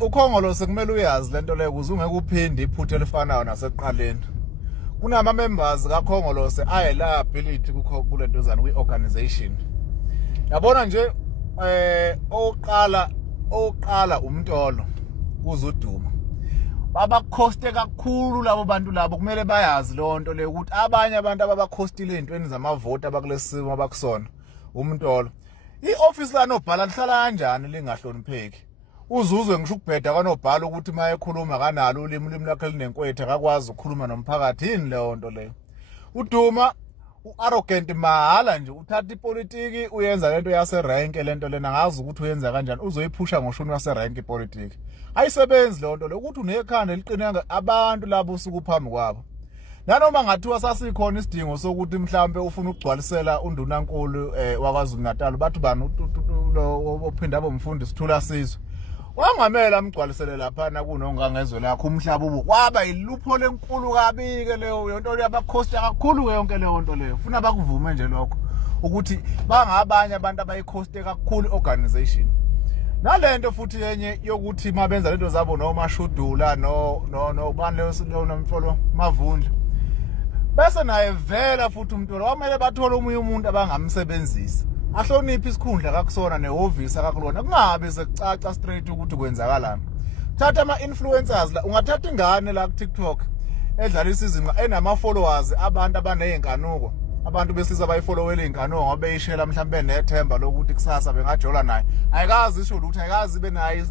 Ukhongolo sekumele uyazi lento leyo ukuze ungeke uphinde iphutha elifanayo nasekuqaleni. Kunama members kaKhongolo ayeliability kulento zana kwi-organization. Yabona nje oqala umntolo kuzuduma. Babakhoste kakhulu labo bantu labo kumele bayazi lonto le ukuthi abanye abantu ababakhostile ezintweni zamavoti abakulesimo abakusona umntolo. I-office lanobhala lihlala kanjani lingahlonipheki. Uzuzwe ngisho ukubheda kanobhala ukuthi maye ekhuluma kanalo ulimi lakhe linenkwethe akakwazi ukukhuluma nomphakathi yini leyo nto leyo. Uduma arrogant mahala nje uthatha ipolitiki uyenza lento yase rank lento lena ngazi ukuthi uyenza kanjani uzoyiphusha ngoshuni wase rank ipolitiki. Ayisebenzi lonto lo ukuthi unekhanda eliqinanga abantu labo usuku phambi kwabo. Nanoma ngathiwa sasikhona isidingo sokuthi mhlambe ufuna ukugcwalisela undunankulu waKwaZulu Natal bathi bani ophinda abomfundi sithula sizwe. Wangamela amgcwalisele lapha na kunongangezwe lakho umhlaba ubu kwaba ilupho lenkulu kabike leyo yonto yabakhosta kakhulu yonke leyo nto leyo. Ufuna bakuvume nje lokho ukuthi bangabanye abantu abayikhoste kakhulu organization. Nalento futhi yenye yokuthi mabenza lento zabo noma shudula no bani leyo nomfolo mavundla. Bese naye vela futhi umntolo wamele bathole umunye umuntu abangamsebenzisa. Ahlonipha isikhundla kakusona nehhovisi akakulona kungabe sekucaca straight ukuthi kwenzakalana. Thatha ama-influencers la ungathatha ingane la ku TikTok edlalisa izinqa enama followers abantu abanezinkanuko abantu besizwe abayifollowela izinkanuko ngoba beyishela mhlambe nethemba lokuthi kusasa bengajola naye ayikazi isho ukuthi ayikazi ibe naye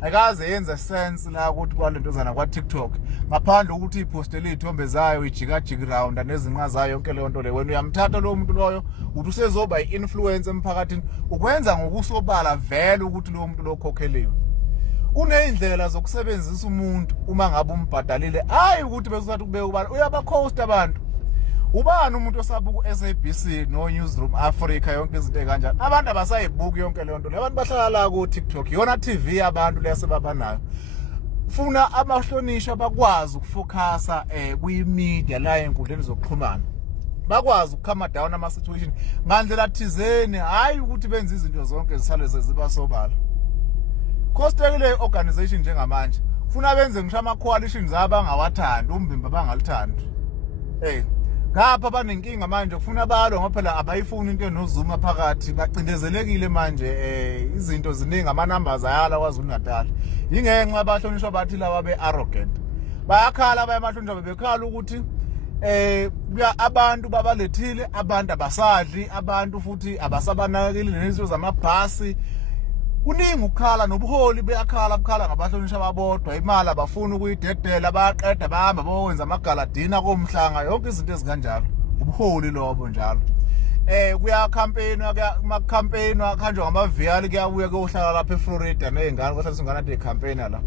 ayikazi yenze sense la ukuthi kwalento zana kwa TikTok ngaphandle ukuthi ipostele izithombe zayo ijikajiki round nezinqa zayo yonke leyo nto le wena uyamthatha lo muntu loyo uthi usezoba i-influence emphakathini ukwenza ngokusobala vele ukuthi lo muntu lokhokheliwe. Kunezindlela zokusebenzisa umuntu uma ngabe umbhadalile hayi ukuthi besukathi kubeke ubani uyabakhosta abantu. Ubani umuntu osabuku SABC no Newsroom Africa yonke izinto ekanjani abantu abasayibuki yonke leyo nto abantu bahlala la ku TikTok yona TV abantu lesebabanayo. Funa abahlonishwa bakwazi ukufocusa kwi-media la enkundleni zokuxhumana. Bakwazi ukukhama down ama situation ngandlela thizeni hayi ukuthi benze izinto zonke zisale ziba sobala. Khostekile organization njengamanje ufuna benze ngisho ama coalitions abangawathandi umbimba bangalithandi. Ngapha banenkinga manje kufuna abalwa ngoba phela abayifuni into enozuma phakathi bacindezelekile manje izinto ziningi ama numbers ayala KwaZulu Natal. Ingenxa abahlonishwa bathi laba be-arrogant. Bayakhala abayahlonishwa bebekhala ukuthi abantu babalethile abantu abasadli abantu futhi abasabanakile nezinto zamabhasi. Kuningi ukukhala nobuholi beyakhala bukhala ngabahlonishwa babodwa imali abafuna ukuyidedela bayaqeda bahamba bowenza amagaladina komhlanga yonke izinto ezikanjalo ubuholi lobo njalo. Kuya campaign kuma campaign akhanjwa ngamaviyali kuyabuya kuyohlala lapha eFlorida nezingane kwathi singana de campaign la.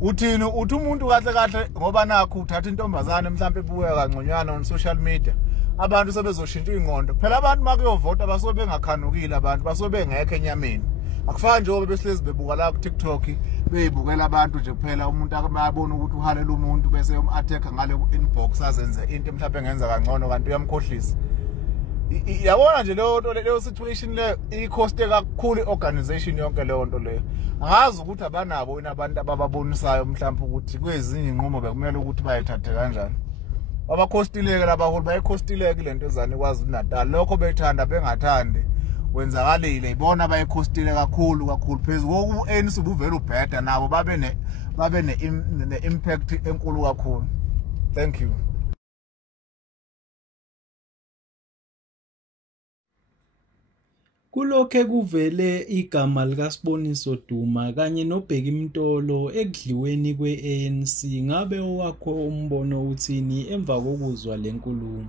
Uthini uthi umuntu kahle kahle ngoba nakho uthatha intombazane mhlawumbe ebuya kangconywana on social media abantu sebezoshintsha ingqondo phela abantu makuyovota basobe bengakhanukile abantu basobe bengekho enyameni. Akufani njengoba besilezi bebuka la ku TikTok beyibukela abantu nje kuphela umuntu abayabona ukuthi uhalela umuntu bese umattack ngale ku inbox azenze into mhlawumbe engenza kangcono kanti uyamkhohlisa. Yabona nje leyo situation leyo ikhoste kakhulu iorganization yonke leyo nto leyo. Angazi ukuthi abanabo abantu abababonisayo mhlawumbe ukuthi kwezinye inqumo bekumele ukuthi bayithathe kanjani. Abakhostileke labaholi bayikhostileke lento ezane KwaZulu Natal lokho bethanda bengathandi wenzakalile ibona bayikhostile kakhulu phezulu koku ANC ubuvela ubheda nabo babe ne impact enkulu kakhulu. Thank you. Kulokhe kuvele igama likaSiboniso Duma kanye noBheki Mtolo ekudliweni kwe-ANC ngabe owakho umbono uthini emva kokuzwa lenkulumo?